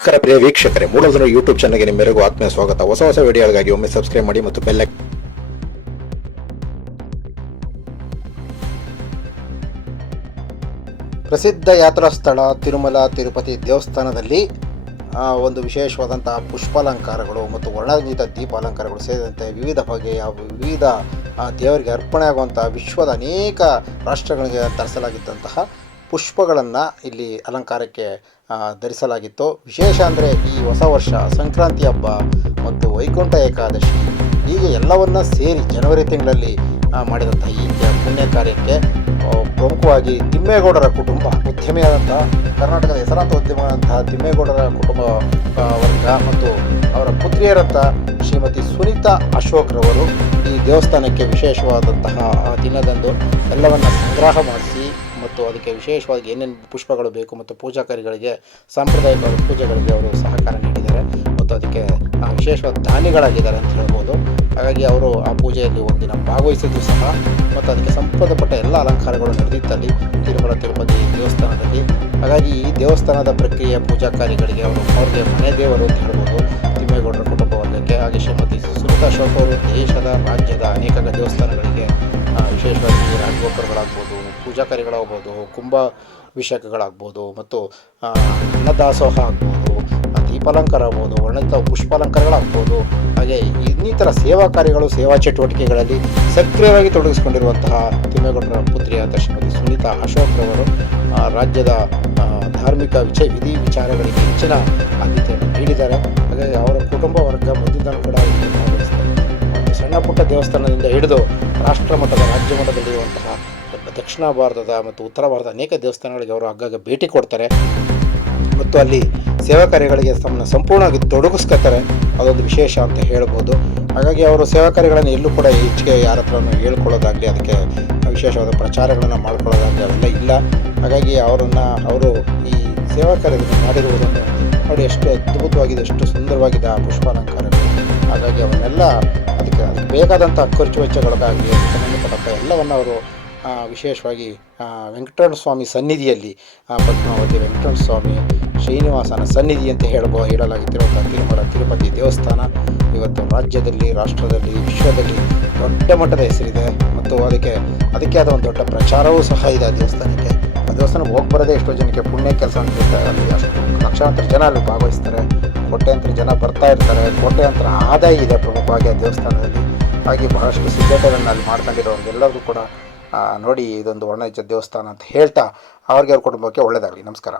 ನಮಸ್ಕಾರ ಪ್ರಿಯ ವೀಕ್ಷಕರೇ ಮೂಲಧನ ಯೂಟ್ಯೂಬ್ ಚಾನಲ್ಗೆ ನಿಮ್ಮೆಲ್ಲರಿಗೂ ಆತ್ಮೀಯ ಸ್ವಾಗತ. ಹೊಸ ಹೊಸ ವಿಡಿಯೋಗಳಿಗಾಗಿ ಒಮ್ಮೆ ಸಬ್ಸ್ಕ್ರೈಬ್ ಮಾಡಿ ಮತ್ತು ಬೆಲ್ಲ ಪ್ರಸಿದ್ಧ ಯಾತ್ರಾ ಸ್ಥಳ ತಿರುಮಲ, ತಿರುಪತಿ ದೇವಸ್ಥಾನದಲ್ಲಿ ಒಂದು ವಿಶೇಷವಾದಂತಹ ಪುಷ್ಪಾಲಂಕಾರಗಳು ಮತ್ತು ವರ್ಣರಂಜಿತ ದೀಪಾಲಂಕಾರಗಳು ಸೇರಿದಂತೆ ವಿವಿಧ ಬಗೆಯ, ವಿವಿಧ ದೇವರಿಗೆ ಅರ್ಪಣೆ ಆಗುವಂತಹ ವಿಶ್ವದ ಅನೇಕ ರಾಷ್ಟ್ರಗಳಿಗೆ ತರಿಸಲಾಗಿದ್ದಂತಹ ಪುಷ್ಪಗಳನ್ನು ಇಲ್ಲಿ ಅಲಂಕಾರಕ್ಕೆ ಧರಿಸಲಾಗಿತ್ತು. ವಿಶೇಷ ಅಂದರೆ ಈ ಹೊಸ ವರ್ಷ, ಸಂಕ್ರಾಂತಿ ಹಬ್ಬ ಮತ್ತು ವೈಕುಂಠ ಏಕಾದಶಿ. ಹೀಗೆ ಎಲ್ಲವನ್ನ ಸೇರಿ ಜನವರಿ ತಿಂಗಳಲ್ಲಿ ಮಾಡಿದಂಥ ಈ ಪುಣ್ಯ ಕಾರ್ಯಕ್ಕೆ ಪ್ರಮುಖವಾಗಿ ತಿಮ್ಮೇಗೌಡರ ಕುಟುಂಬ ಉದ್ಯಮಿಯಾದಂತಹ ಕರ್ನಾಟಕದ ಹೆಸರಾಂತ ಉದ್ಯಮಿಯಾದಂತಹ ತಿಮ್ಮೇಗೌಡರ ಕುಟುಂಬ ವರ್ಗ ಮತ್ತು ಅವರ ಪುತ್ರಿಯರಂತ ಶ್ರೀಮತಿ ಸುನೀತಾ ಅಶೋಕ್ರವರು ಈ ದೇವಸ್ಥಾನಕ್ಕೆ ವಿಶೇಷವಾದಂತಹ ದಿನದಂದು ಎಲ್ಲವನ್ನ ಸಂಗ್ರಹ ಮಾಡಿಸಿ ಮತ್ತು ಅದಕ್ಕೆ ವಿಶೇಷವಾಗಿ ಏನೇನು ಪುಷ್ಪಗಳು ಬೇಕು ಮತ್ತು ಪೂಜಾ ಕಾರ್ಯಗಳಿಗೆ ಸಾಂಪ್ರದಾಯಿಕ ಪೂಜೆಗಳಿಗೆ ಅವರು ಸಹಕಾರ ನೀಡಿದ್ದಾರೆ. ಮತ್ತು ಅದಕ್ಕೆ ವಿಶೇಷವಾದ ದಾನಿಗಳಾಗಿದ್ದಾರೆ ಅಂತ ಹೇಳ್ಬೋದು. ಹಾಗಾಗಿ ಅವರು ಆ ಪೂಜೆಯಲ್ಲಿ ಒಂದಿನ ಭಾಗವಹಿಸಿದ್ದು ಸಹ, ಮತ್ತು ಅದಕ್ಕೆ ಸಂಬಂಧಪಟ್ಟ ಎಲ್ಲ ಅಲಂಕಾರಗಳು ನಡೆದಿತ್ತಲ್ಲಿ ತಿರುಮಲ, ತಿರುಪತಿ ದೇವಸ್ಥಾನದಲ್ಲಿ. ಹಾಗಾಗಿ ಈ ದೇವಸ್ಥಾನದ ಪ್ರಕ್ರಿಯೆ ಪೂಜಾ ಕಾರ್ಯಗಳಿಗೆ ಅವರು ಅವ್ರಿಗೆ ಮನೆ ದೇವರು ಅಂತ ಹೇಳ್ಬೋದು. ತಿಮ್ಮೇಗೌಡರ ಕುಟುಂಬ ವರ್ಗಕ್ಕೆ, ಹಾಗೆ ಶ್ರೀಮತಿ ಸುನೀತಾ ಅಶೋಕ್ ಅವರು ದೇಶದ, ರಾಜ್ಯದ ಅನೇಕ ದೇವಸ್ಥಾನಗಳಿಗೆ ವಿಶೇಷವಾಗಿ ರಾಜಗೋಪುರಗಳಾಗ್ಬೋದು ಪೂಜಾ ಕಾರ್ಯಗಳಾಗ್ಬೋದು ಕುಂಭ ಅಭಿಷೇಕಗಳಾಗ್ಬೋದು ಮತ್ತು ಅನ್ನದಾಸೋಹ ಆಗ್ಬೋದು ದೀಪಾಲಂಕಾರ ಆಗ್ಬೋದು ವರ್ಣಿತ ಪುಷ್ಪಾಲಂಕಾರಗಳಾಗ್ಬೋದು ಹಾಗೆ ಇನ್ನಿತರ ಸೇವಾ ಕಾರ್ಯಗಳು ಸೇವಾ ಚಟುವಟಿಕೆಗಳಲ್ಲಿ ಸಕ್ರಿಯವಾಗಿ ತೊಡಗಿಸಿಕೊಂಡಿರುವಂತಹ ತಿಮ್ಮೇಗೌಡರ ಪುತ್ರಿಯಾದ ಶ್ರೀಮತಿ ಸುನೀತಾ ಅಶೋಕ್ರವರು ಆ, ರಾಜ್ಯದ ಧಾರ್ಮಿಕ ವಿಚ ವಿಧಿ ವಿಚಾರಗಳಿಗೆ ಹೆಚ್ಚಿನ ಆದ್ಯತೆಯನ್ನು ನೀಡಿದ್ದಾರೆ. ಹಾಗಾಗಿ ಅವರ ಕುಟುಂಬ ವರ್ಗ ಮುಂದಿನ ಕೂಡ ದೇವಸ್ಥಾನದಿಂದ ಹಿಡಿದು ರಾಷ್ಟ್ರ ಮಟ್ಟದ, ರಾಜ್ಯ ಮಟ್ಟದಲ್ಲಿರುವಂತಹ ದಕ್ಷಿಣ ಭಾರತದ ಮತ್ತು ಉತ್ತರ ಭಾರತದ ಅನೇಕ ದೇವಸ್ಥಾನಗಳಿಗೆ ಅವರು ಆಗಾಗ ಭೇಟಿ ಕೊಡ್ತಾರೆ. ಮತ್ತು ಅಲ್ಲಿ ಸೇವಾ ಕಾರ್ಯಗಳಿಗೆ ತಮ್ಮನ್ನು ಸಂಪೂರ್ಣವಾಗಿ ತೊಡಗಿಸ್ಕೊತಾರೆ ಅದೊಂದು ವಿಶೇಷ ಅಂತ ಹೇಳ್ಬೋದು. ಹಾಗಾಗಿ ಅವರು ಸೇವಾ ಕಾರ್ಯಗಳನ್ನು ಎಲ್ಲೂ ಕೂಡ ಹೆಚ್ಚಿಗೆ ಯಾರ ಹತ್ರನೂ ಹೇಳ್ಕೊಳ್ಳೋದಾಗಲಿ, ಅದಕ್ಕೆ ವಿಶೇಷವಾದ ಪ್ರಚಾರಗಳನ್ನು ಮಾಡ್ಕೊಳ್ಳೋದಾಗಲಿ ಅವೆಲ್ಲ ಇಲ್ಲ. ಹಾಗಾಗಿ ಅವರನ್ನು, ಅವರು ಈ ಸೇವಾ ಕಾರ್ಯದಲ್ಲಿ ಮಾಡಿರುವುದನ್ನು ನೋಡಿ ಎಷ್ಟು ಅದ್ಭುತವಾಗಿದೆ, ಎಷ್ಟು ಸುಂದರವಾಗಿದೆ ಆ ಪುಷ್ಪಾಲಂಕಾರಗಳು. ಹಾಗಾಗಿ ಅವನ್ನೆಲ್ಲ ಬೇಕಾದಂಥ ಖರ್ಚು ವೆಚ್ಚಗಳಿಗಾಗಿ ಸಂಬಂಧಪಟ್ಟಂಥ ಎಲ್ಲವನ್ನು ಅವರು ವಿಶೇಷವಾಗಿ ವೆಂಕಟರಮಣ ಸ್ವಾಮಿ ಸನ್ನಿಧಿಯಲ್ಲಿ ಪದ್ಮಾವತಿ ವೆಂಕಟರಮಣ ಸ್ವಾಮಿ ಶ್ರೀನಿವಾಸನ ಸನ್ನಿಧಿ ಅಂತ ಹೇಳ್ಬೋ, ಹೇಳಲಾಗುತ್ತಿರುವಂಥ ತಿರುಮಲ ತಿರುಪತಿ ದೇವಸ್ಥಾನ. ಇವತ್ತು ರಾಜ್ಯದಲ್ಲಿ, ರಾಷ್ಟ್ರದಲ್ಲಿ, ವಿಶ್ವದಲ್ಲಿ ದೊಡ್ಡ ಮಟ್ಟದ ಹೆಸರಿದೆ. ಮತ್ತು ಅದಕ್ಕೆ ಅದಕ್ಕೆ ಆದ ಒಂದು ದೊಡ್ಡ ಪ್ರಚಾರವೂ ಸಹ ಇದೆ ಆ ದೇವಸ್ಥಾನಕ್ಕೆ. ಆ ದೇವಸ್ಥಾನಕ್ಕೆ ಹೋಗಿ ಬರೋದೇ ಎಷ್ಟೋ ಜನಕ್ಕೆ ಪುಣ್ಯ ಕೆಲಸ ಅಂತ ಅಲ್ಲಿ ಅಷ್ಟು ಲಕ್ಷಾಂತರ ಜನ ಅಲ್ಲಿ ಭಾಗವಹಿಸ್ತಾರೆ. ಕೋಟ್ಯಾಂತರ ಜನ ಬರ್ತಾ ಇರ್ತಾರೆ. ಕೋಟ್ಯಾಂತರ ಆದಾಯ ಇದೆ ಪ್ರಮುಖವಾಗಿ ಆ ದೇವಸ್ಥಾನದಲ್ಲಿ. ಹಾಗೆ ಬಹಳಷ್ಟು ಸಿದ್ಧತೆಗಳನ್ನ ಅಲ್ಲಿ ಮಾಡ್ಕೊಂಡಿರೋರಿಗೆಲ್ಲರಿಗೂ ಕೂಡ ನೋಡಿ ಇದೊಂದು ವರ್ಣಜ ದೇವಸ್ಥಾನ ಅಂತ ಹೇಳ್ತಾ ಅವ್ರಿಗೆ ಅವ್ರ ಕುಟುಂಬಕ್ಕೆ ಒಳ್ಳೆಯದಾಗಲಿ ನಮಸ್ಕಾರ.